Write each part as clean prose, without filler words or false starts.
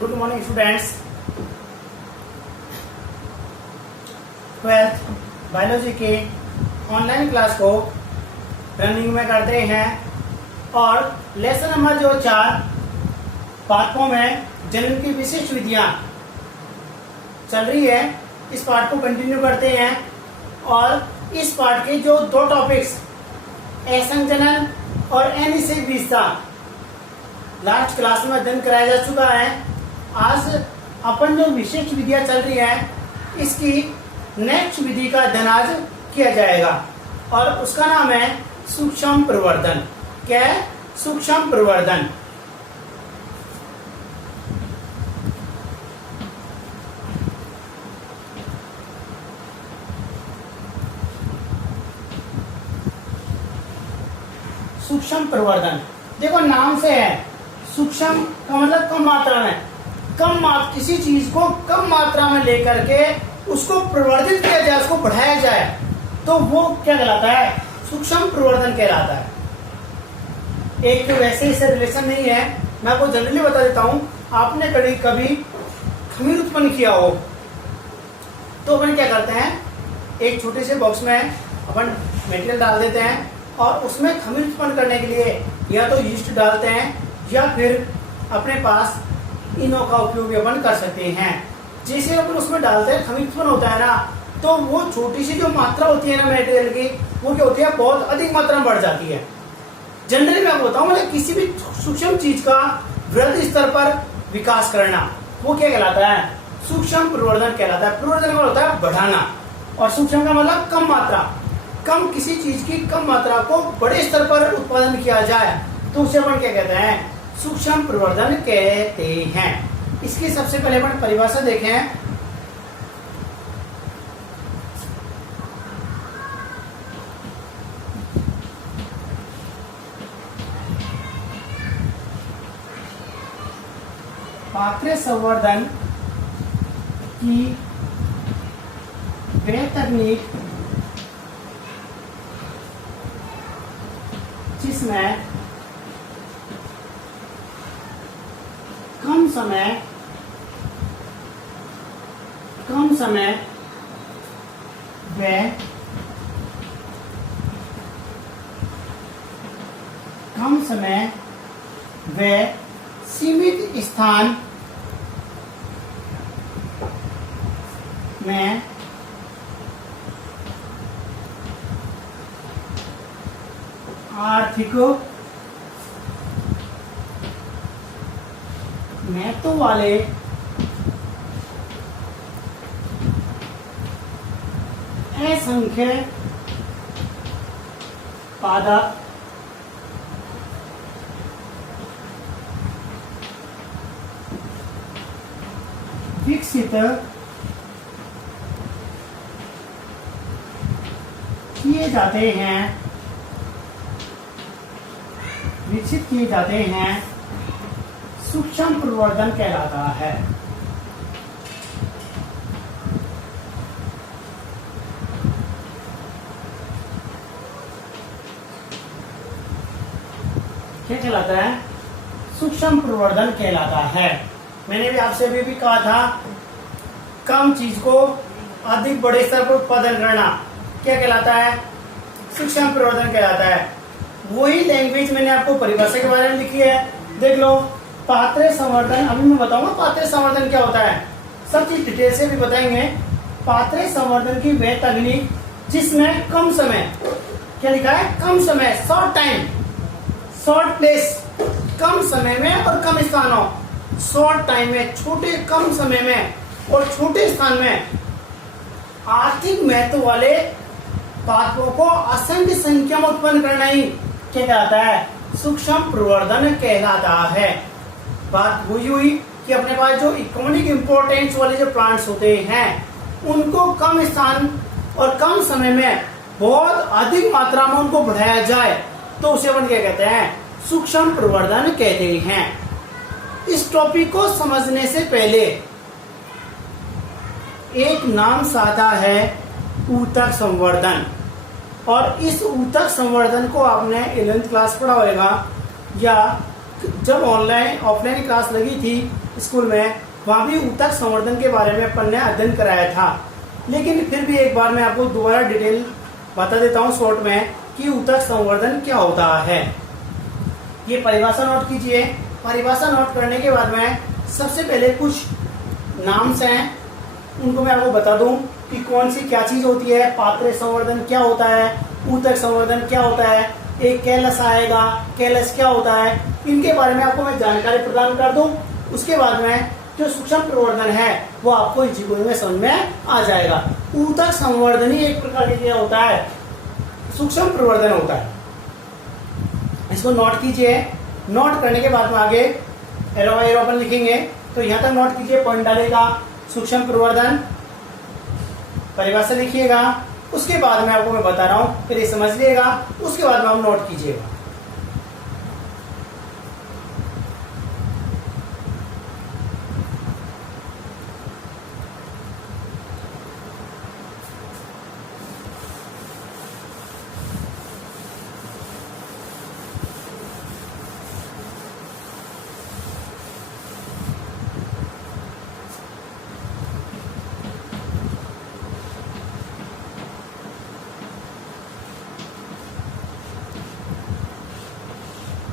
Good morning students. 12th biology के online class को running में करते हैं और लेसन नंबर जो 4 पाठों में जन्म की विशिष्ट विधियां चल रही है, इस पाठ को कंटिन्यू करते हैं। और इस पाठ के जो 2 टॉपिक्स असंजनन और अनिषेक विशेषता लास्ट क्लास में अध्ययन कराया जा चुका है। आज अपन जो विशिष्ट विधियां चल रही है, इसकी नेक्स्ट विधि का अध्ययन आज किया जाएगा और उसका नाम है सूक्ष्म प्रवर्धन। क्या है? सूक्ष्म प्रवर्धन। सूक्ष्म प्रवर्धन, देखो नाम से है, सूक्ष्म का मतलब कम मात्रा में, किसी चीज को कम मात्रा में लेकर के उसको प्रवर्धित किया जाए, उसको बढ़ाया जाए, तो वो क्या कहलाता है? सूक्ष्म प्रवर्धन कहलाता है। एक तो वैसे इससे रिलेशन नहीं है, मैं आपको जनरली बता देता हूं। आपने कभी खमीर उत्पन्न किया हो तो अपन क्या करते हैं, एक छोटे से बॉक्स में अपन मटेरियल डाल देते हैं और उसमें खमीर उत्पन्न करने के लिए या तो यीस्ट डालते हैं या फिर अपने पास इनो का उपयोग भी अपन कर सकते हैं। जैसे अपन उसमें डालते हैं, खमीर उत्पन्न होता है ना, तो वो छोटी सी जो मात्रा होती है ना मटेरियल की, वो क्या होती है? बहुत अधिक मात्रा में बढ़ जाती है। जनरली मैं बताऊं, मतलब किसी भी सूक्ष्म चीज का वृद्धि स्तर पर विकास करना, वो क्या कहलाता है? सूक्ष्म प्रवर्धन कहलाता है। प्रवर्धन का होता है बढ़ाना, और सूक्ष्म का मतलब कम मात्रा, किसी चीज की कम मात्रा को बड़े स्तर पर उत्पादन किया जाए तो उसे अपन क्या कहते हैं? सूक्ष्म प्रवर्धन कहते हैं। इसकी सबसे पहले अपन परिभाषा देखें। पात्र संवर्धन की वह तकनीक जिसमें कम समय व सीमित स्थान में आर्थिक महत्व वाले असंख्य पादप विकसित किए जाते हैं, सूक्ष्म प्रवर्धन कहलाता है। क्या कहलाता है? सूक्ष्म प्रवर्धन कहलाता है। मैंने भी आपसे भी कहा था, कम चीज को अधिक बड़े स्तर पर उत्पादन करना क्या कहलाता है? सूक्ष्म प्रवर्धन कहलाता है। वही लैंग्वेज मैंने आपको परिभाषा के बारे में लिखी है, देख लो। पात्र संवर्धन, अभी मैं बताऊंगा पात्र संवर्धन क्या होता है, सब चीज डिटेल से भी बताएंगे। पात्र संवर्धन की वह तकनीक जिसमें कम समय, क्या लिखा है? कम समय, शॉर्ट टाइम, शॉर्ट प्लेस, कम समय में और कम स्थानों, शॉर्ट टाइम में, कम समय में और छोटे स्थान में आर्थिक महत्व वाले पादपों को असंख्य संख्या में उत्पन्न करना ही क्या कहलाता है? सूक्ष्म प्रवर्धन कहलाता है। बात वही हुई कि अपने पास जो इकोनॉमिक इंपोर्टेंस वाले जो प्लांट्स होते हैं, उनको कम स्थान और कम समय में बहुत अधिक मात्रा में उनको बढ़ाया जाए तो उसे अपन क्या कहते हैं? सूक्ष्म प्रवर्धन कहते हैं। इस टॉपिक को समझने से पहले एक नाम साधा है ऊतक संवर्धन, और इस ऊतक संवर्धन को आपने 11th क्लास पढ़ा होगा, या जब ऑनलाइन ऑफलाइन क्लास लगी थी स्कूल में, वहां भी ऊतक संवर्धन के बारे में अपन ने अध्ययन कराया था। लेकिन फिर भी एक बार मैं आपको दोबारा डिटेल बता देता हूँ शॉर्ट में कि ऊतक संवर्धन क्या होता है। ये परिभाषा नोट कीजिए। परिभाषा नोट करने के बाद में सबसे पहले कुछ नाम्स हैं, उनको मैं आपको बता दूं कि कौन सी क्या चीज होती है। पात्र संवर्धन क्या होता है, ऊतक संवर्धन क्या होता है, एक कैलस आएगा, कैलस क्या होता है, इनके बारे में आपको मैं जानकारी प्रदान कर दूं। उसके बाद में जो सूक्ष्म प्रवर्धन है वो आपको इस जीवन में समझ में आ जाएगा। ऊतक संवर्धन ही एक प्रकार का होता है, सूक्ष्म प्रवर्धन होता है। इसको नोट कीजिए। नोट करने के बाद में आगे एरो अपन लिखेंगे, तो यहां तक नोट कीजिए, पॉइंट डालेगा सूक्ष्म प्रवर्धन, परिभाषा लिखिएगा। उसके बाद में आपको मैं बता रहा हूं, फिर ये समझ लीजिएगा, उसके बाद में आप नोट कीजिएगा।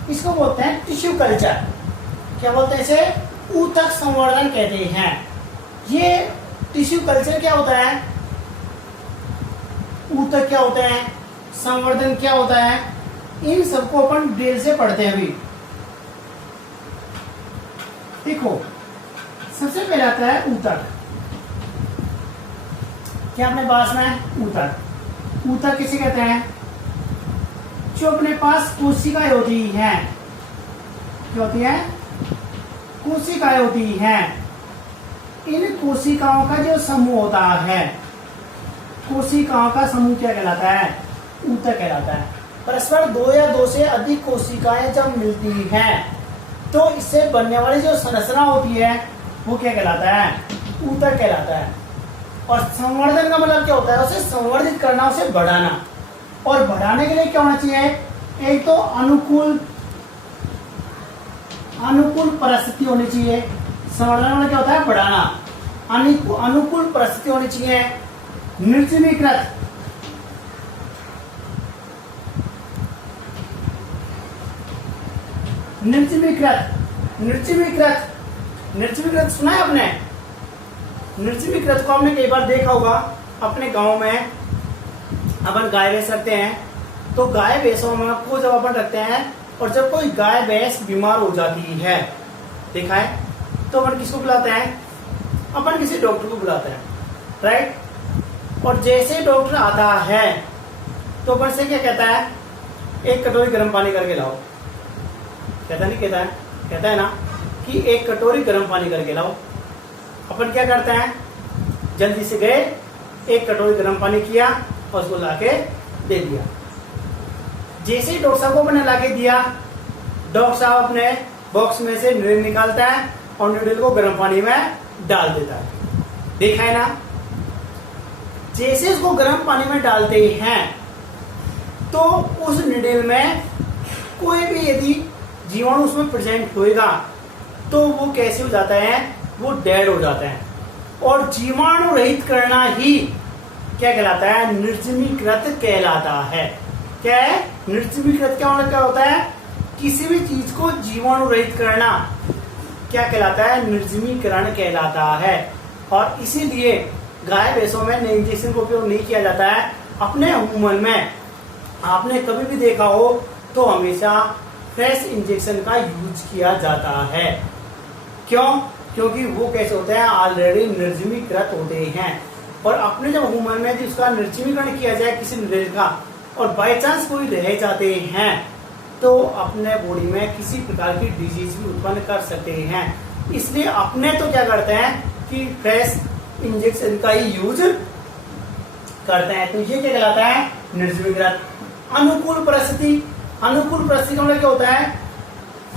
इसको बोलते हैं टिश्यू कल्चर। क्या बोलते हैं इसे? ऊतक संवर्धन कहते हैं। ये टिश्यू कल्चर क्या होता है, ऊतक क्या होता है, संवर्धन क्या होता है, इन सबको अपन डिटेल से पढ़ते हैं अभी। देखो, सबसे पहले आता है ऊतक। क्या अपने पास में ऊतक, ऊतक किसे कहते हैं? जो अपने पास कोशिकाएं होती हैं, क्या होती है? कोशिकाएं होती हैं। इन कोशिकाओं का जो समूह होता है, कोशिकाओं का समूह क्या कहलाता है? ऊतक कहलाता है। परस्पर दो या दो से अधिक कोशिकाएं जब मिलती हैं तो इससे बनने वाली जो संरचना होती है वो क्या कहलाता है? ऊतक कहलाता है। और संवर्धन का मतलब क्या होता है? उसे संवर्धित करना, उसे बढ़ाना। और बढ़ाने के लिए क्या होना चाहिए? एक तो अनुकूल परिस्थिति होनी चाहिए। संवर्धन में क्या होता है? बढ़ाना। अनुकूल परिस्थिति होनी चाहिए। निर्जमीकृत, निर्जमीकृत सुना है आपने? निर्जमीकृत को आपने कई बार देखा होगा अपने गांव में। अपन गाय भैंस रखते हैं, तो गाय भैंसों में को जब अपन रखते हैं और जब कोई गाय भैंस बीमार हो जाती है, देखा है, तो अपन किसको बुलाते हैं? अपन किसी डॉक्टर को बुलाते हैं, राइट। और जैसे डॉक्टर आता है तो अपन से क्या कहता है? एक कटोरी गर्म पानी करके लाओ। कहता नहीं कहता है? कहता है ना कि एक कटोरी गर्म पानी करके लाओ। अपन क्या करते हैं? जल्दी से गए, एक कटोरी गर्म पानी किया और उसको लाके दे दिया। जैसे ही डॉक्टर साहब को मैंने लाके दिया, डॉक्टर साहब अपने बॉक्स में से नीडल निकालता है और नीडल को गर्म पानी में डाल देता है। देखा है ना? जैसे इसको गर्म पानी में डालते हैं तो उस नीडल में कोई भी यदि जीवाणु उसमें प्रेजेंट होएगा तो वो कैसे हो जाता है? वो डेड हो जाता है। और जीवाणु रहित करना ही क्या कहलाता है? निर्जमीकृत कहलाता है। क्या है? निर्जमीकृत क्या होता है? किसी भी चीज को जीवाणु रहित करना क्या कहलाता है? निर्जमीकरण कहलाता है। और इसीलिए गाय भैंसों में इंजेक्शन का उपयोग नहीं किया जाता है। अपने ह्यूमन में आपने कभी भी देखा हो तो हमेशा फ्रेश इंजेक्शन का यूज किया जाता है। क्यों? क्योंकि वो कैसे होते हैं? ऑलरेडी निर्जमीकृत होते हैं। और अपने जब ह्यूमन में उसका निर्जमीकरण किया जाए किसी नीडल का, और बाय चांस कोई रह जाते हैं तो अपने बॉडी में किसी प्रकार की डिजीज भी उत्पन्न कर सकते हैं। इसलिए अपने तो क्या करते हैं कि फ्रेश इंजेक्शन का ही यूज करते हैं। तो ये क्या कहलाता है? निर्जमीकृत। अनुकूल परिस्थिति, अनुकूल परिस्थिति का मतलब क्या होता है?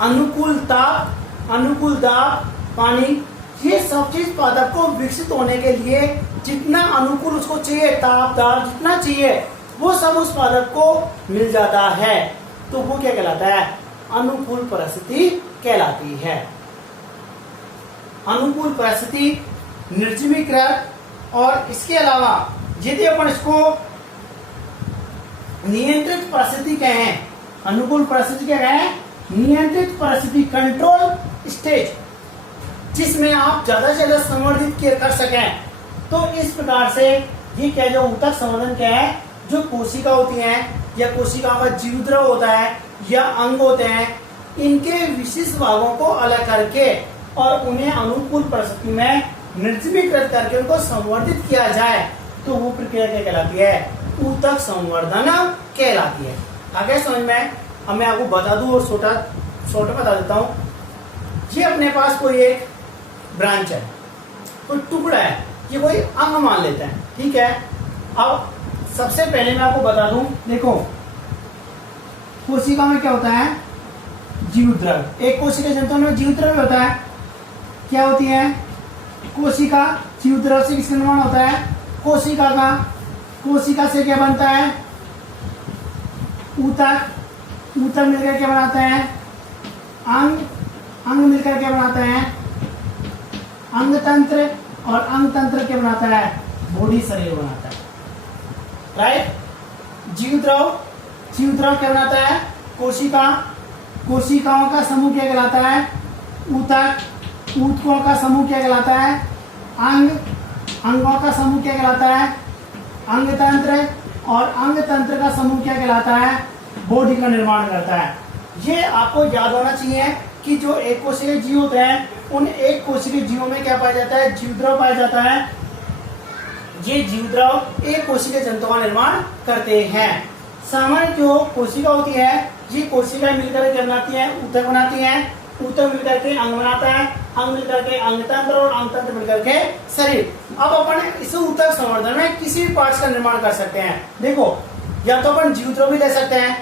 अनुकूल ताप, अनुकूल दाब, पानी, ये सब चीज पादप को विकसित होने के लिए जितना अनुकूल उसको चाहिए, ताप दाब जितना चाहिए वो सब उस पादप को मिल जाता है। तो वो क्या कहलाता है? अनुकूल परिस्थिति कहलाती है। अनुकूल परिस्थिति, निर्जमीकृत, और इसके अलावा यदि अपन इसको नियंत्रित परिस्थिति कहें, अनुकूल परिस्थिति क्या कहें, नियंत्रित परिस्थिति, कंट्रोल स्टेज, जिसमें आप ज्यादा से ज्यादा संवर्धित कर सकें, तो इस प्रकार से ये क्या जो ऊतक संवर्धन क्या है, जो कोशिका होती हैं या कोशिकाओं का जीवद्रव होता है या अंग होते हैं, इनके विशिष्ट भागों को अलग करके और उन्हें अनुकूल परिस्थिति में निर्जमीकृत करके उनको संवर्धित किया जाए, तो वो प्रक्रिया क्या कहलाती है, ऊतक संवर्धन कहलाती है। आगे समझ में, अब मैं आपको बता दूं और छोटा बता देता हूं। ये अपने पास कोई एक ब्रांच है, कोई टुकड़ा है, ये कोई अंग मान लेते हैं, ठीक है। अब सबसे पहले मैं आपको बता दूं, देखो कोशिका में क्या होता है, जीवद्रव। एक कोशिका जंतु में जीवद्रव होता है, क्या होती है, कोशिका। जीवद्रव से किसका निर्माण होता है, कोशिका का। कोशिका से क्या बनता है, ऊतक। ऊतक मिलकर क्या बनाता है, अंग। अंग मिलकर क्या बनाता है, अंग तंत्र। और अंग तंत्र क्या बनाता है, बॉडी शरीर बनाता है, राइट। जीवद्रव, जीवद्रव क्या बनाता है, कोशिका। कोशिकाओं का समूह क्या कहलाता है, ऊतक। ऊतकों का समूह क्या कहलाता है, अंग। अंगों का समूह क्या कहलाता है, अंग तंत्र। और अंग तंत्र का समूह क्या कहलाता है, बॉडी का निर्माण करता है। ये आपको याद होना चाहिए कि जो एक कोशिकीय जीव होते हैं, उन एक कोशिकीय जीवों में क्या पाया जाता है, जीवद्रव पाया जाता है। ये जीवद्रव एक कोशिकीय जंतु का निर्माण करते हैं। सामान्य जो कोशिका होती है, ये कोशिकाएं मिलकर क्या बनाती है, ऊतक बनाती है। ऊतक मिलकर के अंग बनाता है, अंग मिलकर के अंग तंत्र, और अंग तंत्र मिलकर के शरीर। अब अपन इस ऊतक संवर्धन में किसी भी पार्ट्स का निर्माण कर सकते हैं। देखो, या तो अपन जीवद्रव भी ले सकते हैं,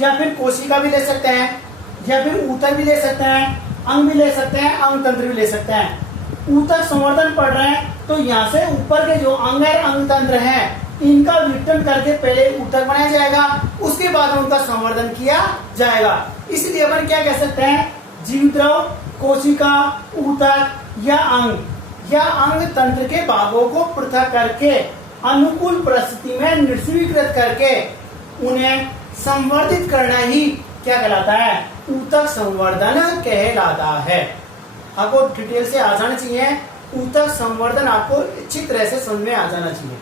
या फिर कोशिका भी ले सकते हैं, या फिर ऊतक भी ले सकते हैं, अंग भी ले सकते हैं, अंग तंत्र भी ले सकते हैं। ऊतक संवर्धन पढ़ रहे हैं तो यहाँ से ऊपर के जो अंग है, अंग तंत्र है, इनका विघटन करके पहले ऊतक बनाया जाएगा, उसके बाद उनका संवर्धन किया जाएगा। इसलिए अपन क्या कह सकते हैं, जीवद्रव, कोशिका, ऊतक या अंग तंत्र के भागों को पृथक करके अनुकूल परिस्थिति में निर्जमीकृत करके उन्हें संवर्धित करना ही क्या कहलाता है, ऊतक संवर्धन कहलाता है। आपको डिटेल से आ जाना चाहिए, ऊतक संवर्धन आपको अच्छी तरह से समझ में आ जाना चाहिए।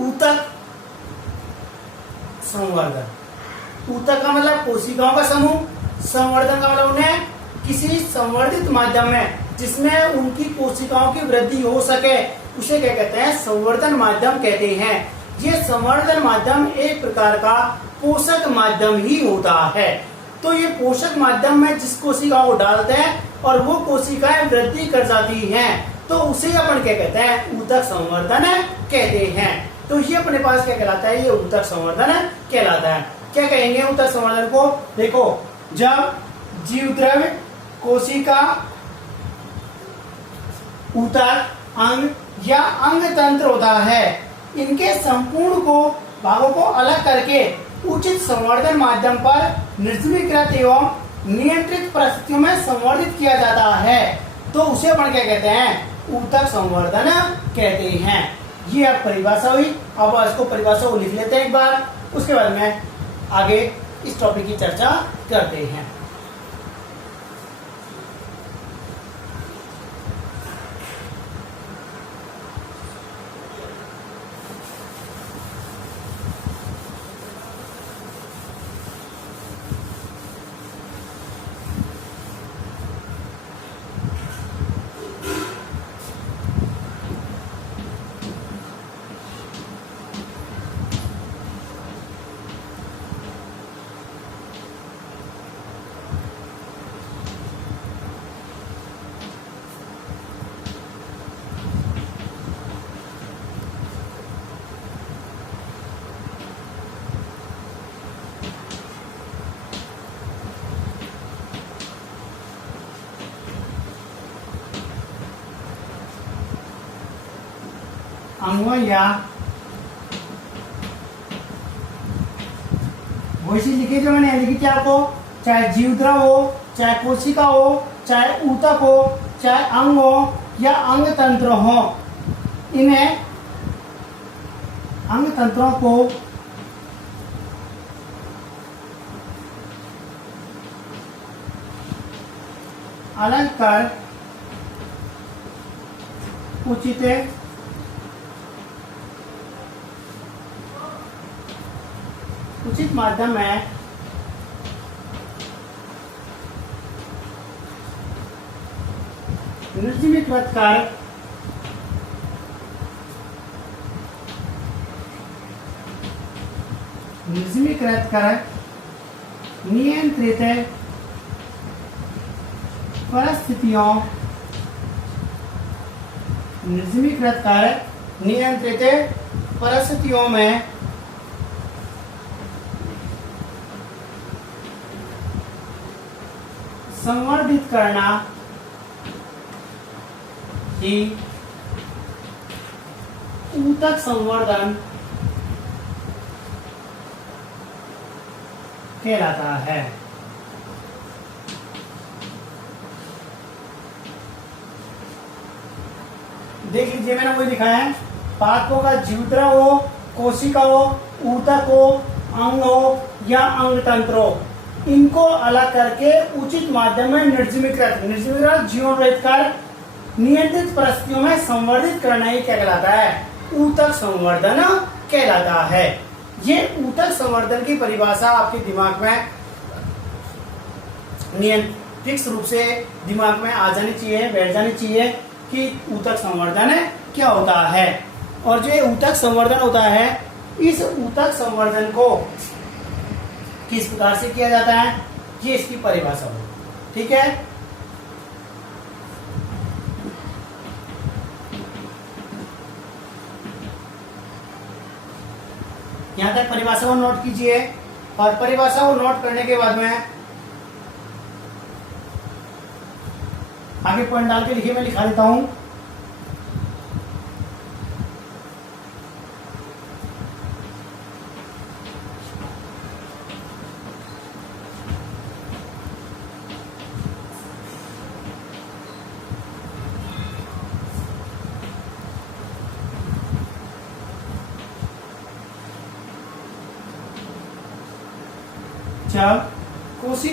ऊतक संवर्धन, ऊतक का मतलब कोशिकाओं का समूह, संवर्धन का मतलब उन्हें किसी संवर्धित माध्यम में जिसमें उनकी कोशिकाओं की वृद्धि हो सके, उसे क्या कहते हैं, संवर्धन माध्यम कहते हैं। ये संवर्धन माध्यम एक प्रकार का पोषक माध्यम ही होता है। तो ये पोषक माध्यम में जिस कोशिका को डालते हैं और वो कोशिकाएं वृद्धि कर जाती हैं, तो उसे अपन क्या कहते हैं, ऊतक संवर्धन कहते हैं। तो ये अपने पास क्या कहलाता है, ये ऊतक संवर्धन कहलाता है। क्या कहेंगे ऊतक संवर्धन को, देखो, जब जीवद्रव, कोशिका, ऊतक, अंग या अंग तंत्र होता है, इनके संपूर्ण को भागों को अलग करके उचित संवर्धन माध्यम पर निर्जमीकृत एवं नियंत्रित परिस्थितियों में संवर्धित किया जाता है, तो उसे अपन क्या कहते हैं, ऊतक संवर्धन कहते हैं। ये अब परिभाषा हुई। अब इसको परिभाषा को लिख लेते हैं एक बार, उसके बाद में आगे इस टॉपिक की चर्चा करते हैं। अंगों या वही चीज लिखी जो मैंने लिखी थी आपको, चाहे जीवद्रव हो, चाहे कोशिका हो, चाहे ऊतक हो, चाहे अंग हो या अंग तंत्र हो, इन्हें अंग तंत्रों को अलग कर उचित माध्यम में निर्जीवीकृत कर नियंत्रित परिस्थितियों में संवर्धित करना ही ऊतक संवर्धन कहलाता है। देख लीजिए, मैंने वही लिखा है, पादपों का जीवद्र हो, कोशिका हो, ऊतक हो, अंग हो या अंग तंत्र हो, इनको अलग करके उचित माध्यम में निर्जीवीकृत जीवन रहित कर नियंत्रित परिस्थितियों में संवर्धित करना ही क्या कहलाता है? ऊतक संवर्धन कहलाता है। ये ऊतक संवर्धन की परिभाषा आपके दिमाग में फिक्स रूप से दिमाग में आ जानी चाहिए, बैठ जानी चाहिए कि ऊतक संवर्धन क्या होता है। और जो ये ऊतक संवर्धन होता है, इस ऊतक संवर्धन को किस प्रकार से किया जाता है, ये इसकी परिभाषा हो। ठीक है, यहां तक परिभाषा को नोट कीजिए। और परिभाषा को नोट करने के बाद में आगे पॉइंट डाल के लिखिए, मैं लिखा देता हूं। जब कोशिकाओं या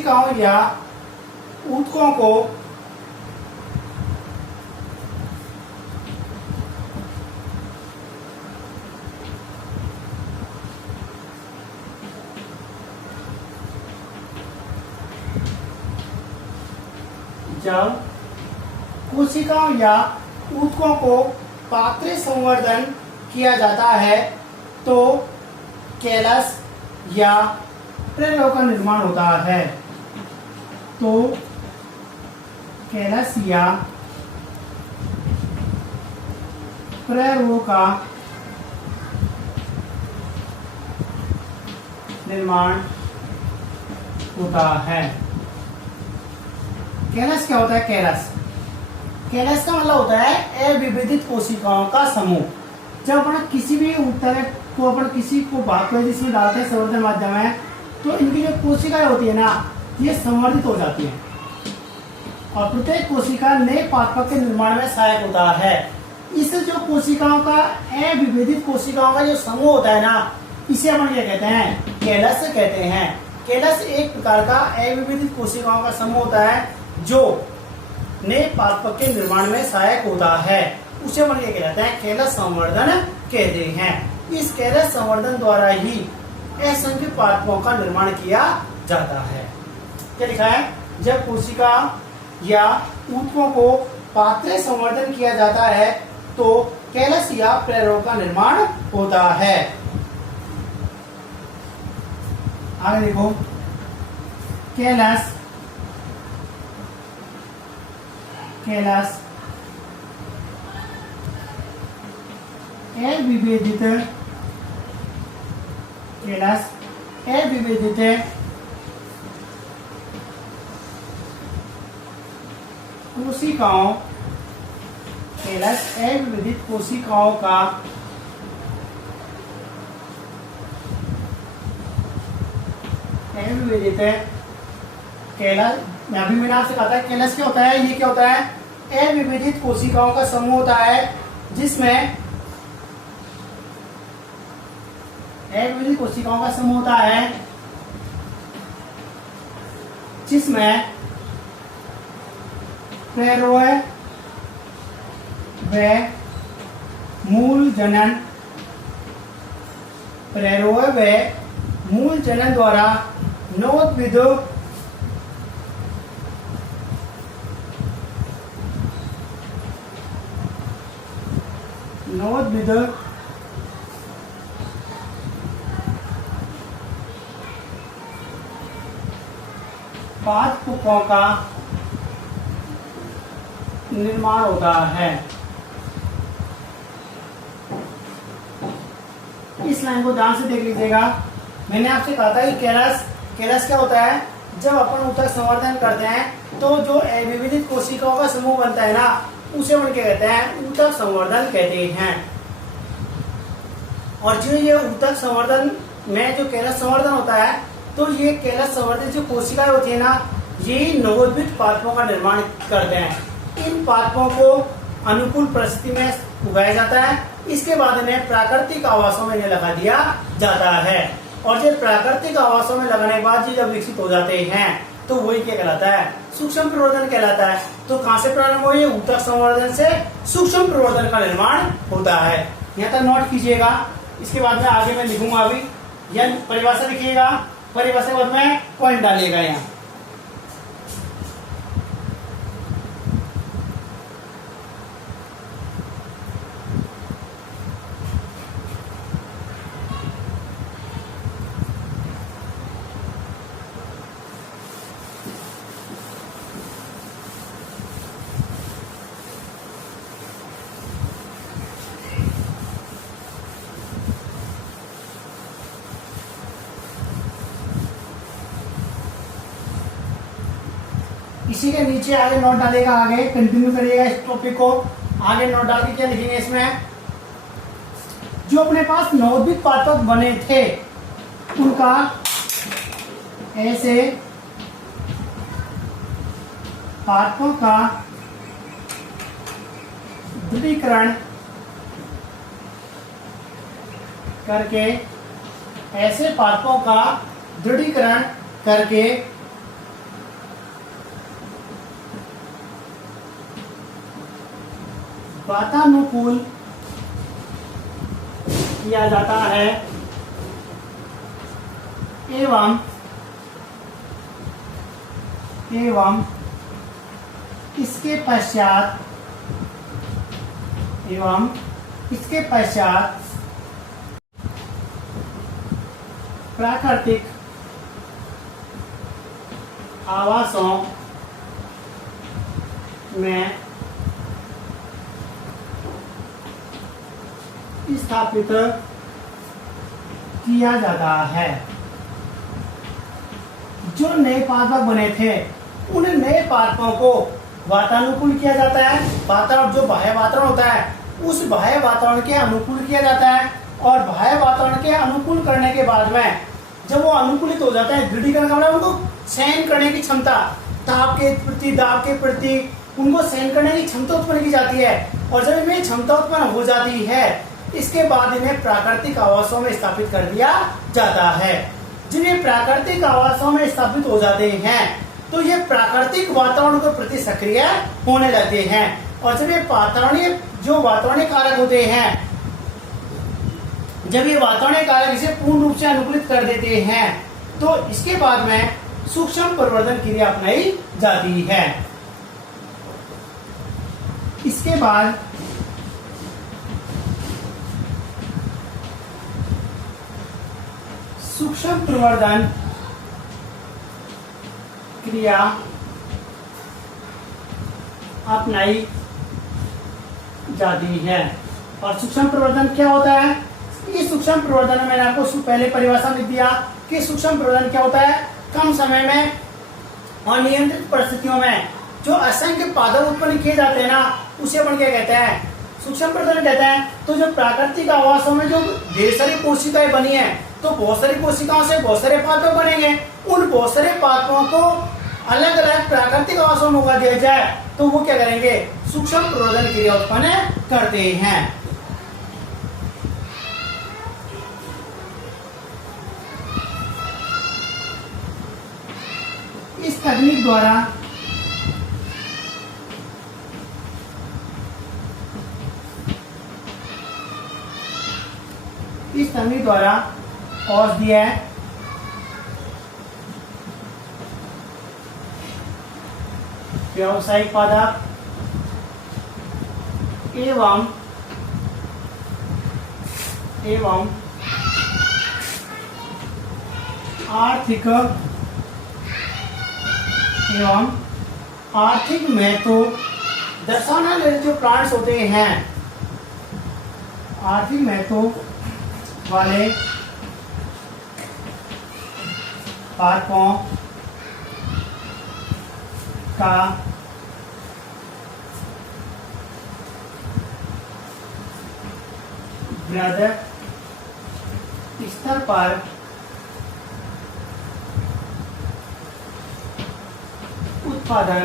ऊतकों को पात्र संवर्धन किया जाता है तो कैलस या प्रेरकों का निर्माण होता है। तो कैलस या प्रेरकों का निर्माण होता है। कैलस क्या होता है? कैलस का मतलब होता है अविभेदित कोशिकाओं का समूह। जब अपन किसी भी ऊतक को अपन किसी को जिसमें डालते हैं संवर्धन माध्यम में, तो इनकी जो कोशिकाएं होती है ना, ये संवर्धित हो जाती हैं और प्रत्येक कोशिका नए पादप के निर्माण में सहायक होता है। इस जो कोशिकाओं का अविभेदित कोशिकाओं का जो समूह होता है ना, इसे अपन क्या कहते हैं? कैलस कहते हैं। कैलस एक प्रकार का अविभेदित कोशिकाओं का समूह होता है जो नए पादप के निर्माण में सहायक होता है। उसे अपन क्या कहते हैं? कैलस संवर्धन कहते हैं। इस कैलस संवर्धन द्वारा ही असंख्य पादपों का निर्माण किया जाता है। क्या लिखा है? जब कोशिका या ऊतकों को पात्र संवर्धन किया जाता है तो कैलस या प्रेरकों का निर्माण होता है। आगे देखो, कैलस अविभेदित कोशिकाओं का अभी मैंने आपसे कहा था कैलस क्या होता है, ये क्या होता है, अविभजित कोशिकाओं का समूह होता है जिसमें अविभजित कोशिकाओं का समूह होता है जिसमें प्रेरोय व मूल जनन, प्रेरोय व मूल जनन द्वारा नवोद्भिद पादपों का निर्माण होता है। इस लाइन को ध्यान से देख लीजिएगा। मैंने आपसे कहा था कि कैलस क्या होता है, जब अपन ऊतक संवर्धन करते हैं तो जो अविभजित कोशिकाओं का समूह बनता है ना, उसे अपन क्या कहते हैं, ऊतक संवर्धन कहते हैं। और जो ये ऊतक संवर्धन में जो कैलस संवर्धन होता है, तो ये कैलस संवर्धित जो कोशिकाएं होती है ना, ये नवोद्भिद पादपों का निर्माण करते हैं। इन पादपों को अनुकूल परिस्थिति में उगाया जाता है, इसके बाद इन्हें प्राकृतिक आवासों में लगा दिया जाता है। और जब प्राकृतिक आवासों में लगाने के बाद जब विकसित हो जाते हैं तो वही क्या कहलाता है, सूक्ष्म प्रवर्धन कहलाता है। तो कहां से प्रारंभ हुई, ऊतक संवर्धन से सूक्ष्म प्रवर्धन का निर्माण होता है। यहाँ तक नोट कीजिएगा। इसके बाद में आगे मैं लिखूंगा, अभी यह परिभाषा लिखिएगा, परिभाषा के बाद में पॉइंट डालिएगा यहाँ। इसी के नीचे आगे नोट डालेगा, आगे कंटिन्यू करिएगा इस टॉपिक को। आगे नोट डाल के क्या लिखेंगे इसमें, जो अपने पास नवोद्भिद पादप बने थे उनका ऐसे पादपों का दृढ़ीकरण करके, ऐसे पादपों का दृढ़ीकरण करके वातानुकूल किया जाता है एवं इसके पश्चात प्राकृतिक आवासों में स्थापित किया जाता है। जो नए पादप बने थे उन नए पादपों को वातानुकूल किया जाता है। वातावरण जो बाह्य वातावरण होता है उस बाह्य वातावरण के अनुकूल किया जाता है। और बाह्य वातावरण के अनुकूल करने के बाद में जब वो अनुकूलित हो जाता है, दृढ़ीकरण का मतलब उनको सहन करने की क्षमता, ताप के प्रति, दाब के प्रति उनको सहन करने की क्षमता उत्पन्न की जाती है। और जब इनमें क्षमता उत्पन्न हो जाती है, इसके बाद इन्हें प्राकृतिक आवासों में स्थापित कर दिया जाता है। जब ये प्राकृतिक आवासों में स्थापित हो जाते हैं तो ये प्राकृतिक वातावरण के प्रति सक्रिय होने लगते हैं। और जब ये वातावरणीय कारक होते हैं, जब ये वातावरणीय कारक इसे पूर्ण रूप से अनुकूलित कर देते हैं, तो इसके बाद में सूक्ष्म प्रवर्धन क्रिया अपनाई जाती है। इसके बाद सूक्ष्म प्रवर्धन क्रिया अपनाई जाती है। और सूक्ष्म प्रवर्धन क्या होता है, इस सूक्ष्म प्रवर्धन में मैंने आपको पहले परिभाषा में दिया कि सूक्ष्म प्रवर्धन क्या होता है, कम समय में और नियंत्रित परिस्थितियों में जो असंख्य पादप उत्पन्न किए जाते हैं ना, उसे अपन क्या कहते हैं, सूक्ष्म प्रवर्धन कहते हैं। तो जो प्राकृतिक आवासों में जो ढेर सारी कोशिकाएं बनी है, तो बहुत सारी कोशिकाओं से बहुत सारे पादप बनेंगे। उन बहुत सारे पादपों को अलग अलग प्राकृतिक आवासों में उगा दिया जाए तो वो क्या करेंगे, सूक्ष्म प्रवर्धन क्रिया उत्पन्न करते हैं। इस तकनीक द्वारा औषधीय व्यावसायिक पादप एवं आर्थिक महत्व दर्शाने वाले जो प्लांट्स होते हैं, आर्थिक महत्व वाले पादपों का वृहद स्तर पर उत्पादन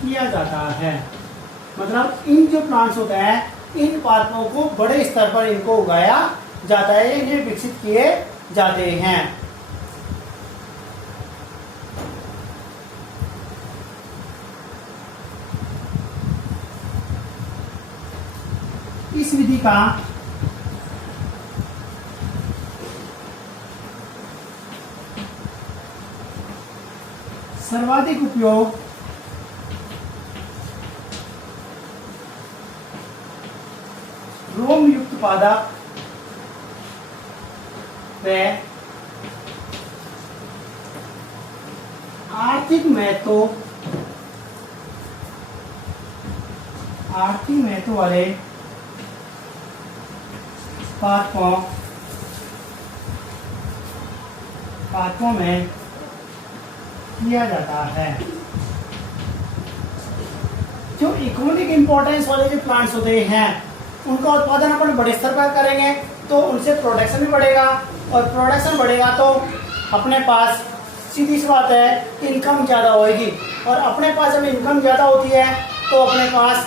किया जाता है। मतलब इन जो प्लांट्स होते हैं, इन पादपों को बड़े स्तर पर इनको उगाया जाता है, इन्हें विकसित किए जाते हैं। इस विधि का सर्वाधिक उपयोग रोम युक्त पादप व आर्थिक महत्व वाले पादपों में किया जाता है। जो इकोनॉमिक इंपॉर्टेंस वाले जो प्लांट्स होते हैं, उनका उत्पादन अपन बड़े स्तर पर करेंगे तो उनसे प्रोडक्शन भी बढ़ेगा, और प्रोडक्शन बढ़ेगा तो अपने पास सीधी सी बात है इनकम ज़्यादा होगी, और अपने पास जब इनकम ज़्यादा होती है तो अपने पास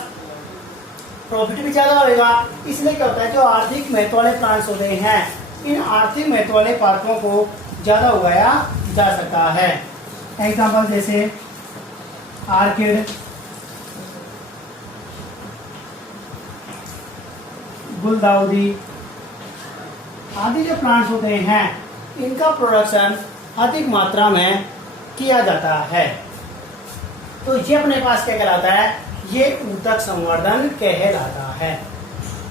प्रॉफिट भी ज़्यादा होगा। इसलिए क्या होता है, जो आर्थिक महत्व वाले प्लांट्स होते हैं, इन आर्थिक महत्व वाले पादपों को ज़्यादा उगाया जा सकता है। एग्जाम्पल जैसे आर्किड, गुलदाउदी आदि जो प्लांट्स होते हैं, इनका प्रोडक्शन अधिक मात्रा में किया जाता है। तो ये अपने पास क्या कहलाता है, ये ऊतक संवर्धन कहलाता है।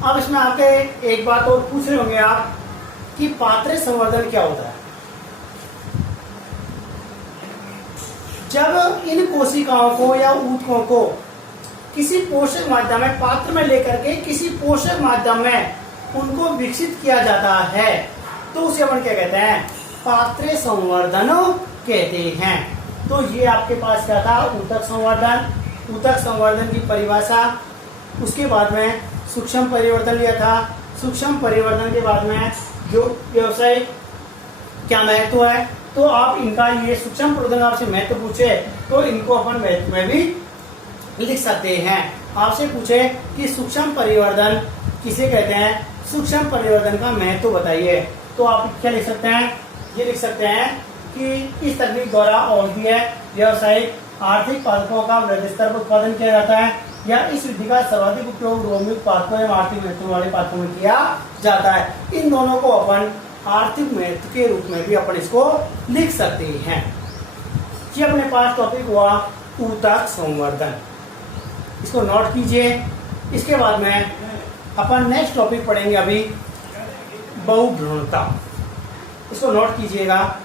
अब इसमें आपके एक बात और पूछ रहे होंगे आप कि पात्र संवर्धन क्या होता है। जब इन कोशिकाओं को या ऊतकों को किसी पोषक माध्यम में, पात्र में लेकर के किसी पोषक माध्यम में उनको विकसित किया जाता है, तो उसे अपन क्या कहते हैं, पात्र संवर्धन कहते हैं। तो ये आपके पास क्या था, ऊतक संवर्धन। ऊतक संवर्धन की परिभाषा, उसके बाद में सूक्ष्म परिवर्तन लिया था। सूक्ष्म परिवर्तन के बाद में जो व्यवसायिक क्या महत्व है, तो आप इनका ये सूक्ष्म परिवर्तन आपसे महत्व पूछे तो इनको अपन महत्व में भी लिख सकते हैं। आपसे पूछे कि सूक्ष्म परिवर्तन किसे कहते हैं, सूक्ष्म परिवर्तन का महत्व बताइए, तो आप क्या लिख सकते हैं, ये लिख सकते हैं कि इस तकनीक द्वारा औषधीय व्यावसायिक आर्थिक पादपों का वृहद स्तर पर उत्पादन किया जाता है, या इस विधि का सर्वाधिक उपयोग रोमयुक्त पादपों एवं आर्थिक महत्व वाले पादपों में किया जाता है। इन दोनों को अपन आर्थिक महत्व के रूप में भी अपन इसको लिख सकते हैं। ये अपने पास टॉपिक हुआ ऊतक संवर्धन, इसको नोट कीजिए। इसके बाद में अपन नेक्स्ट टॉपिक पढ़ेंगे अभी बहुभ्रूणता, इसको नोट कीजिएगा।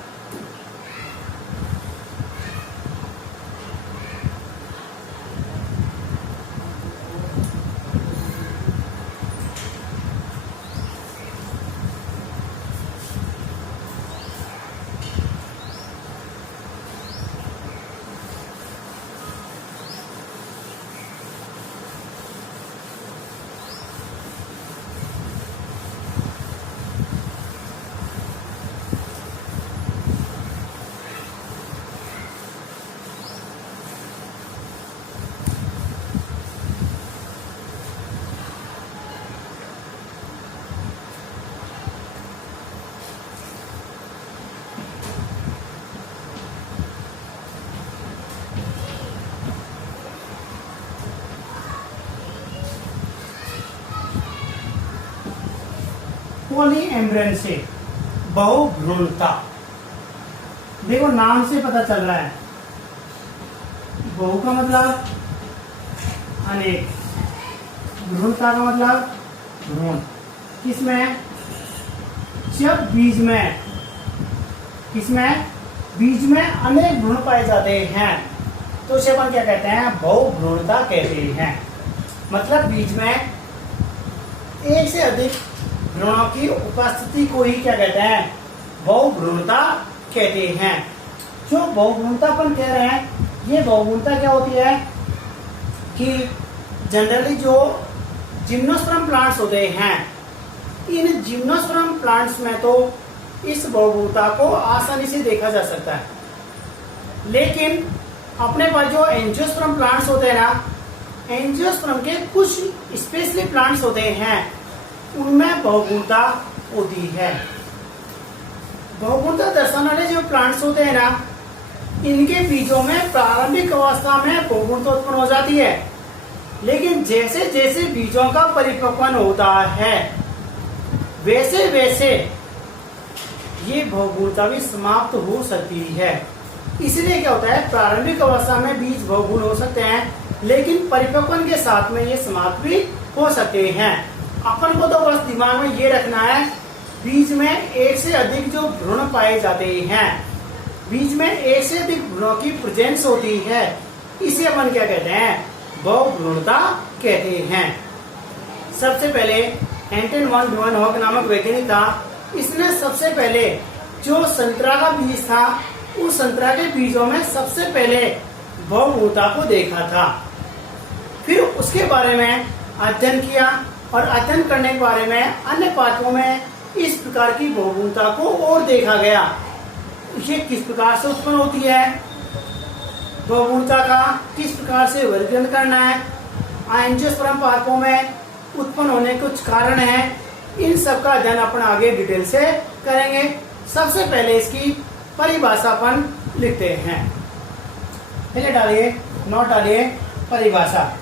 पॉलीएम्ब्रियन से, बहुभ्रूणता। देखो नाम से पता चल रहा है, बहु का मतलब अनेक, भ्रूणता का मतलब भ्रूण। किसमें? जब बीज में, किसमें? बीज में अनेक भ्रूण पाए जाते हैं तो उसे अपन क्या कहते हैं? बहुभ्रूणता कहते हैं। मतलब बीज में एक से अधिक भ्रूणों की उपस्थिति को ही क्या कहते हैं? बहुभ्रूणता कहते हैं। जो बहुभ्रूणता अपन कह रहे हैं, ये बहुभ्रूणता क्या होती है कि जनरली जो जिम्नोस्पर्म प्लांट्स होते हैं, इन जिम्नोस्पर्म प्लांट्स में तो इस बहुभ्रूणता को आसानी से देखा जा सकता है, लेकिन अपने पास जो एंजियोस्पर्म प्लांट्स होते हैं ना, एंजियोस्पर्म के कुछ स्पेशली प्लांट्स होते हैं, उनमें बहुभ्रूणता होती है। बहुभ्रूणता दर्शाने वाले जो प्लांट्स होते हैं ना, इनके बीजों में प्रारंभिक अवस्था में बहुभ्रूणता उत्पन्न हो जाती है, लेकिन जैसे जैसे बीजों का परिपक्वन होता है वैसे वैसे ये बहुभ्रूणता भी समाप्त हो सकती है। इसलिए क्या होता है, प्रारंभिक अवस्था में बीज बहुभ्रूण हो सकते हैं, लेकिन परिपक्वन के साथ में ये समाप्त भी हो सकते हैं। अपन को तो बस दिमाग में ये रखना है, बीज में एक से अधिक जो भ्रूण पाए जाते हैं, बीज में एक से अधिक भ्रूणों की प्रेजेंस होती है, इसे अपन क्या कहते हैं? बहुभ्रूणता कहते हैं। सबसे पहले एंटन वॉन ल्यूवेनहॉक नामक वैज्ञानिक था, इसने सबसे पहले जो संतरा का बीज था, उस संतरा के बीजों में सबसे पहले बहुभ्रूणता को देखा था। फिर उसके बारे में अध्ययन किया और अध्ययन करने के बारे में अन्य पाठों में इस प्रकार की बहुभ्रूणता को और देखा गया। ये किस प्रकार से उत्पन्न होती है, बहुभ्रूणता का किस प्रकार से वर्गीकरण करना है, एंजियोस्पर्म पादपों में उत्पन्न होने के कुछ कारण हैं, इन सब का अध्ययन अपन आगे डिटेल से करेंगे। सबसे पहले इसकी परिभाषा अपन लिखते हैं। पहले डालिए, नोट डालिए परिभाषा।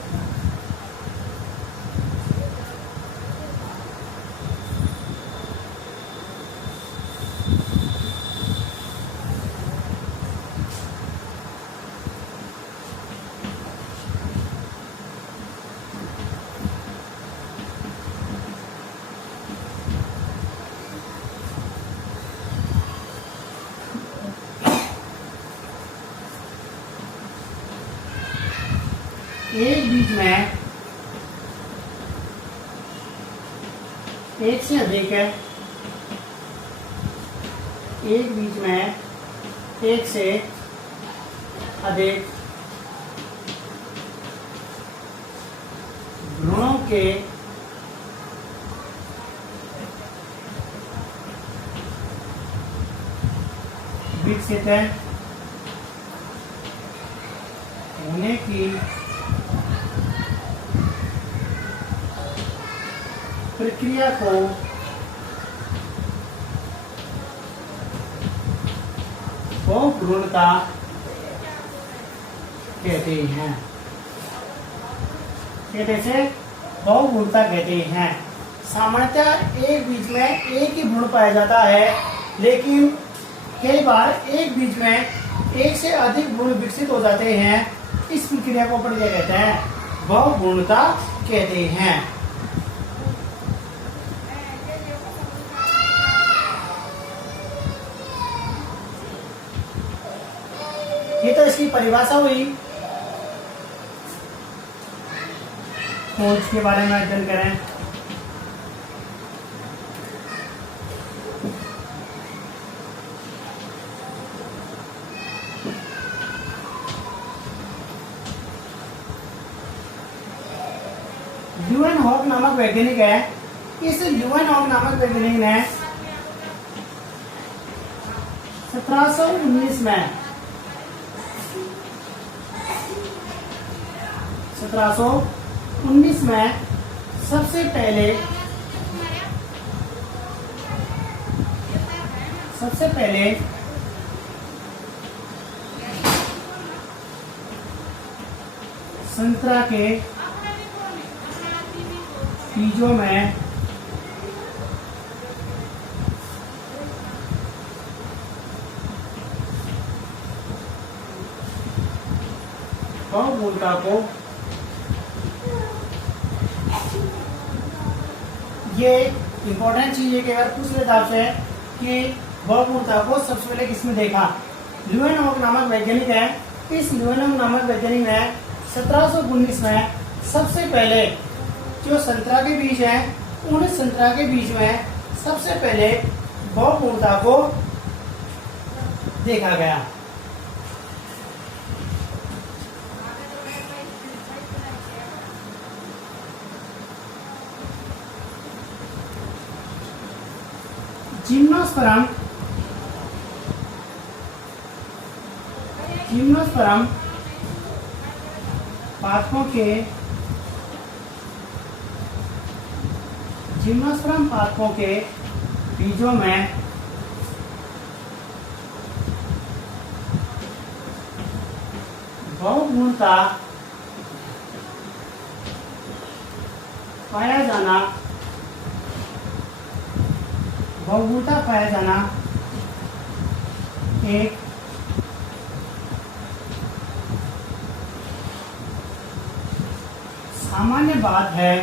एक बीज में एक से अधिक है, एक बीज में एक से अधिक भ्रूणों के विकसित होने की प्रक्रिया को बहुभ्रूणता कहते हैं। कैसे बहुभ्रूणता कहते हैं? सामान्यतः एक बीज में एक ही भ्रूण पाया जाता है, लेकिन कई बार एक बीज में एक से अधिक भ्रूण विकसित हो जाते हैं। इस प्रक्रिया को अपन क्या कहते हैं? बहुभ्रूणता कहते हैं। ये तो इसकी परिभाषा हुई। तो इसके बारे में अध्ययन करें। ल्यूवेनहॉक नामक वैज्ञानिक है। इस ल्यूवेनहॉक नामक वैज्ञानिक ने 1719 में 1719 में सबसे पहले संतरा के बीजों में बहुपूर्णता को, ये इंपॉर्टेंट चीज है कि अगर पूछ लेता आपसे कि बहुपूर्णता को सबसे पहले किसने देखा, ल्यूएनहोक नामक वैज्ञानिक है। इस ल्यूएनहोक नामक वैज्ञानिक ने 1719 में सबसे पहले जो संतरा के बीज है, उन संतरा के बीज में सबसे पहले बहुपूर्णता को देखा गया। जिम्नोस्पर्म पादपों के बीजों में बहुपूर्णता पाया जाना एक सामान्य बात है,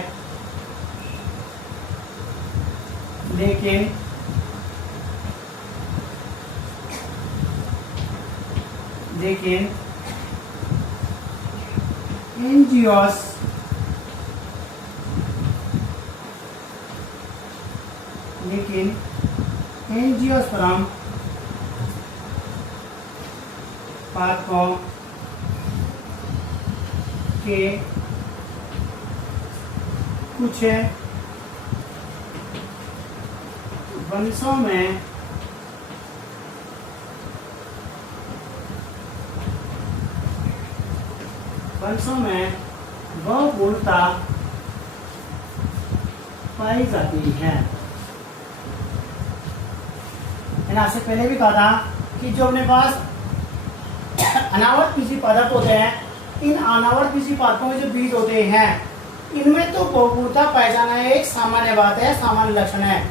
लेकिन एंजियोस्पर्म पादपों के कुछ वंशों में बहुपूर्णता पाई जाती है। मैंने आपसे पहले भी कहा था कि जो अपने पास अनावर्त बीजी पादप होते हैं, इन अनावर्त बीजी पादपों में जो बीज होते हैं, इनमें तो बहुपूर्णता पाया जाना एक सामान्य बात है, सामान्य लक्षण है।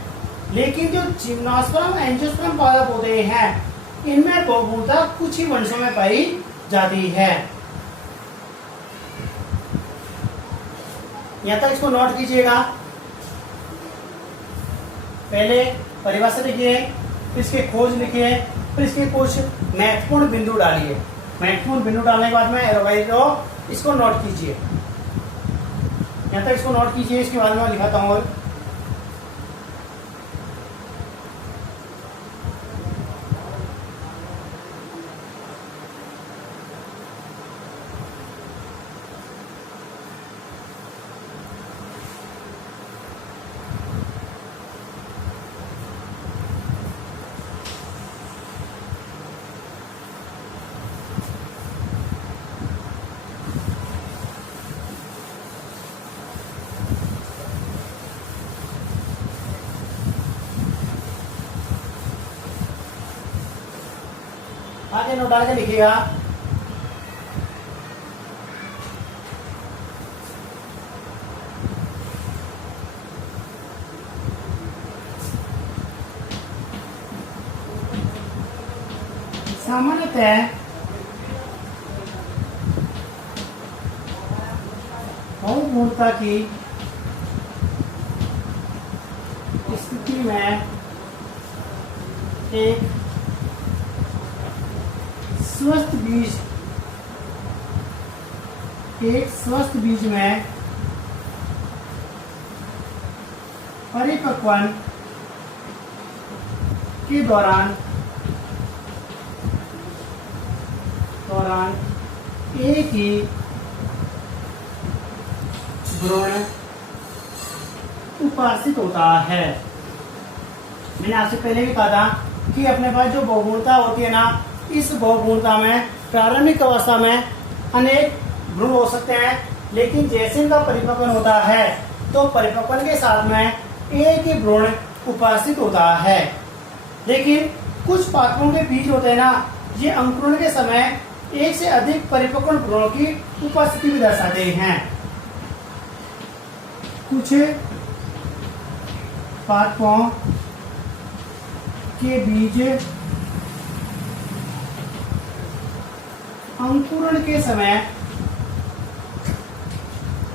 लेकिन जो जिम्नोस्पर्म एंजियोस्पर्म पादप होते हैं, इनमें बहुपूर्णता कुछ ही वंशों में पाई जाती है। यहां तक इसको नोट कीजिएगा। पहले परिभाषा लिखिए, फिर इसके खोज लिखिए, फिर इसके कुछ महत्वपूर्ण बिंदु डालिए। महत्वपूर्ण बिंदु डालने के बाद में एरोवाइजो इसको नोट कीजिए। यहां तक इसको नोट कीजिए, इसके बाद में मैं लिखाता हूँ। आगे नोट डाल के लिखिएगा। सामान्यतः बहुपूर्णता की स्थिति में एक स्वस्थ बीज में परिपक्वन के दौरान एक ही भ्रूण उपार्जित होता है। मैंने आपसे पहले भी कहा था कि अपने पास जो बहुपूर्णता होती है ना, इस बहुपूर्णता में प्रारंभिक अवस्था में अनेक भ्रूण हो सकते हैं, लेकिन जैसे इनका परिपक्वन होता है तो परिपक्वन के साथ में एक ही भ्रूण उपार्जित होता है। लेकिन कुछ पादपों के बीज होते हैं ना, ये अंकुरण के समय एक से अधिक परिपक्वन भ्रूणों की उपस्थिति भी दर्शाते हैं। कुछ पादपों के बीज अंकुरण के समय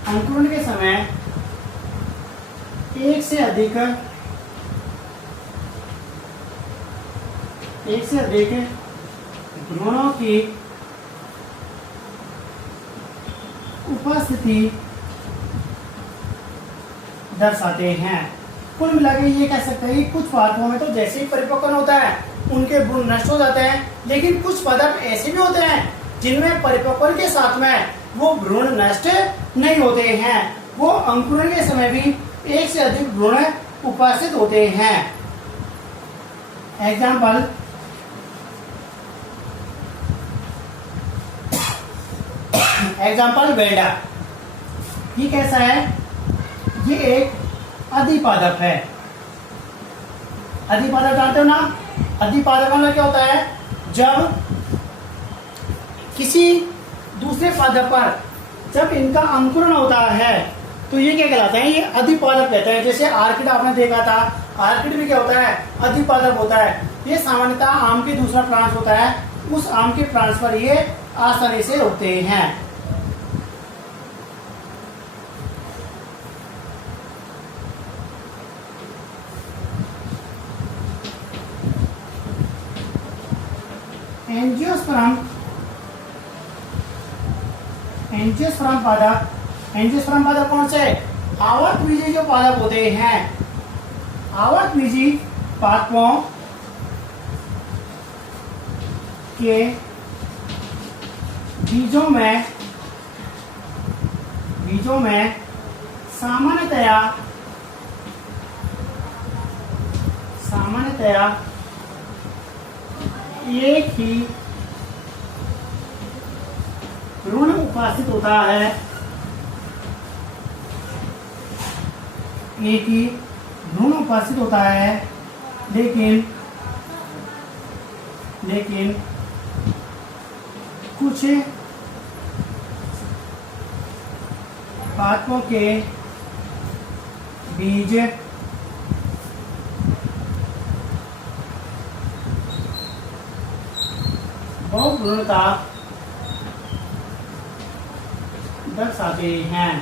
अंकुरण के समय एक से अधिक भ्रूणों की उपस्थिति दर्शाते हैं। कुल मिला के ये कह सकते हैं कि कुछ पादपों में तो जैसे ही परिपक्वन होता है उनके भ्रूण नष्ट हो जाते हैं, लेकिन कुछ पादप ऐसे भी होते हैं जिनमें परिपक्वन के साथ में वो भ्रूण नष्ट नहीं होते हैं, वो अंकुरण के समय भी एक से अधिक भ्रूण उपस्थित होते हैं। एग्जाम्पल बेल्डा। ये कैसा है? ये एक अधिपादप है। अधिपादप जानते हो ना? अधिपादप में क्या होता है? जब किसी दूसरे पादप पर जब इनका अंकुरण होता है तो ये क्या कहलाते हैं? ये अधिपादप कहते हैं। जैसे आर्किड आपने देखा था, आर्किड भी क्या होता है? अधिपादप होता है। ये सामान्यतः आम के दूसरा प्लांट होता है, उस आम के प्लांट पर ये आसानी से उगते हैं। एंजियोस्पर्म पादप कौन से? आवर्तबीजी जो पादप होते हैं, आवर्तबीजी पादपों के बीजों में सामान्यतया एक ही भ्रूण उपस्थित होता है, एक ही भ्रूण उपस्थित होता है, लेकिन कुछ पादपों के बीज बहुभ्रूणता दर्शाते हैं।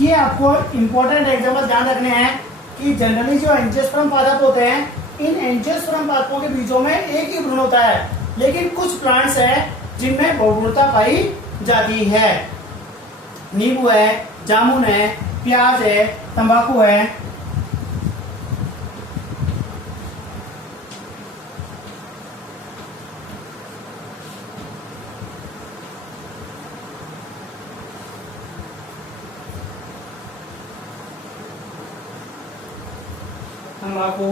ये आपको इंपॉर्टेंट एग्जाम्पल ध्यान रखने हैं कि जनरली जो एंजियोस्पर्म पादप होते हैं, इन एंजियोस्पर्म पादपों के बीजों में एक ही भ्रूण होता है, लेकिन कुछ प्लांट्स हैं जिनमें बहुभ्रूणता पाई जाती है। नींबू है, जामुन है, प्याज है, तंबाकू है। तंबाकू,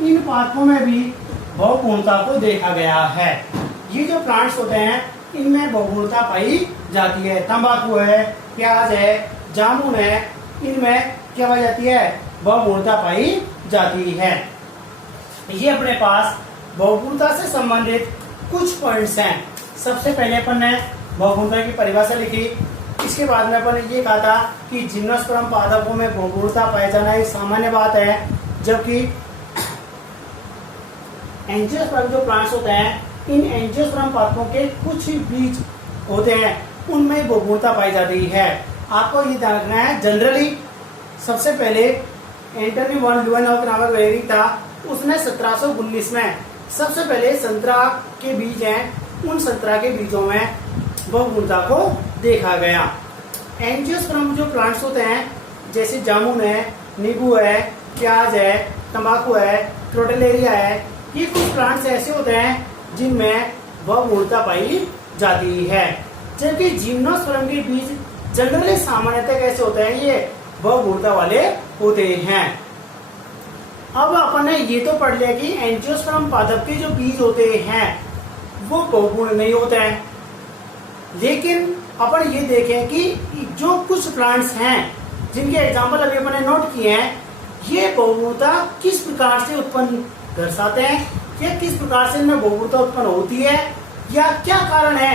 इन पादपों में भी बहुभ्रूणता को देखा गया है। ये जो प्लांट्स होते हैं इनमें बहुभ्रूणता पाई जाती है। तंबाकू है, प्याज है, जामुन है, इनमें क्या पाई जाती है? बहुभ्रूणता पाई जाती है। ये अपने पास बहुभ्रूणता से संबंधित कुछ पॉइंट्स हैं। सबसे पहले अपन ने बहुभ्रूणता की परिभाषा लिखी, इसके बाद में अपन ने ये कहा था कि जिम्नोस्पर्म पादपों में बहुभ्रूणता पाए जाना एक सामान्य बात है, जबकि एंजियोस्पर्म जो प्लांट्स होते हैं, इन एंजियोस्पर्म पादपों के कुछ बीज होते हैं उनमें बहुभ्रूणता पाई जाती है। आपको ये ध्यान रखना है, जनरली सबसे पहले एंटनी वॉन ल्यूवेनहॉक नामक वैज्ञानिक था, उसने 1719 में सबसे पहले संतरा के बीज हैं, उन संतरा के बीजों में बहुभ्रूणता को देखा गया। एंजियोस्पर्म जो प्लांट्स होते हैं जैसे जामुन है, नींबू है, प्याज है, तंबाकू है, क्रोटेलेरिया है, ये कुछ प्लांट्स ऐसे होते हैं जिनमें बहुभ्रूणता पाई जाती है। जबकि जिम्नोस्पर्म के बीज जनरली सामान्यतः कैसे होते हैं? ये बहुभ्रूणता वाले होते हैं। अब अपन ने ये तो पढ़ लिया कि एंजियोस्पर्म पादप के जो बीज होते हैं वो बहुभ्रूण नहीं होते हैं, लेकिन अपन ये देखें कि जो कुछ प्लांट्स हैं जिनके एग्जाम्पल अभी अपन ने नोट किए हैं, ये बहुभ्रूणता किस प्रकार से उत्पन्न दर्शाते हैं, या किस प्रकार से इनमें बहुभ्रूणता उत्पन्न होती है, या क्या कारण है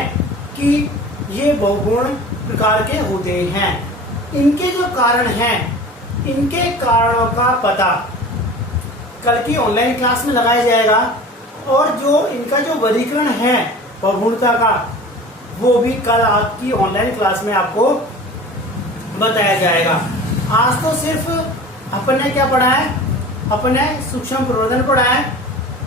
कि ये बहुभ्रूण प्रकार के होते हैं। इनके जो कारण हैं, इनके कारणों का पता कल की ऑनलाइन क्लास में लगाया जाएगा, और जो इनका जो वर्गीकरण है बहुगुणता का, वो भी कल आपकी ऑनलाइन क्लास में आपको बताया जाएगा। आज तो सिर्फ अपन ने क्या पढ़ा है, अपन ने सूक्ष्म प्रवर्धन पढ़ा है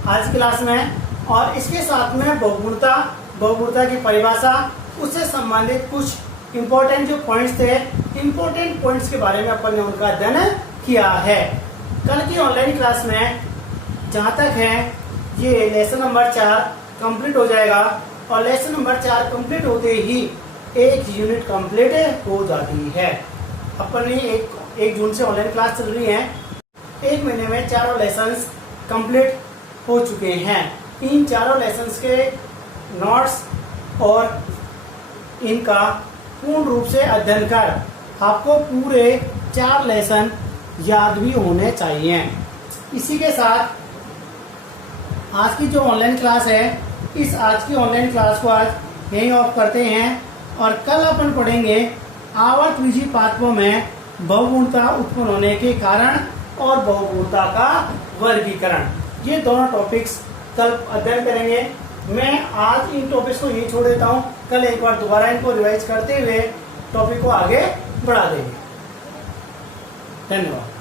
आज क्लास में, और इसके साथ में बहुगुणता की परिभाषा, उससे संबंधित कुछ इंपॉर्टेंट जो पॉइंट्स थे, इंपॉर्टेंट पॉइंट्स के बारे में अपन ने उनका अध्ययन किया है। कल की ऑनलाइन क्लास में जहां तक है ये लेसन नंबर 4 कंप्लीट हो जाएगा, और लेसन नंबर 4 कंप्लीट होते ही एक यूनिट कंप्लीट हो जाती है। अपन ने एक जून से ऑनलाइन क्लास चल रही है, एक महीने में चारों लेसन्स कंप्लीट हो चुके हैं। इन चारों लेसन्स के नोट्स और इनका पूर्ण रूप से अध्ययन कर आपको पूरे 4 लेसन याद भी होने चाहिए। इसी के साथ आज की जो ऑनलाइन क्लास है, इस आज की ऑनलाइन क्लास को आज यहीं ऑफ करते हैं, और कल अपन पढ़ेंगे आवर्त विधि पाठों में बहुगुणता उत्पन्न होने के कारण और बहुगुणता का वर्गीकरण। ये दोनों टॉपिक्स कल अध्ययन करेंगे। मैं आज इन टॉपिक्स को यही छोड़ देता हूँ, कल एक बार दोबारा इनको रिवाइज करते हुए टॉपिक को आगे बढ़ा देंगे। धन्यवाद।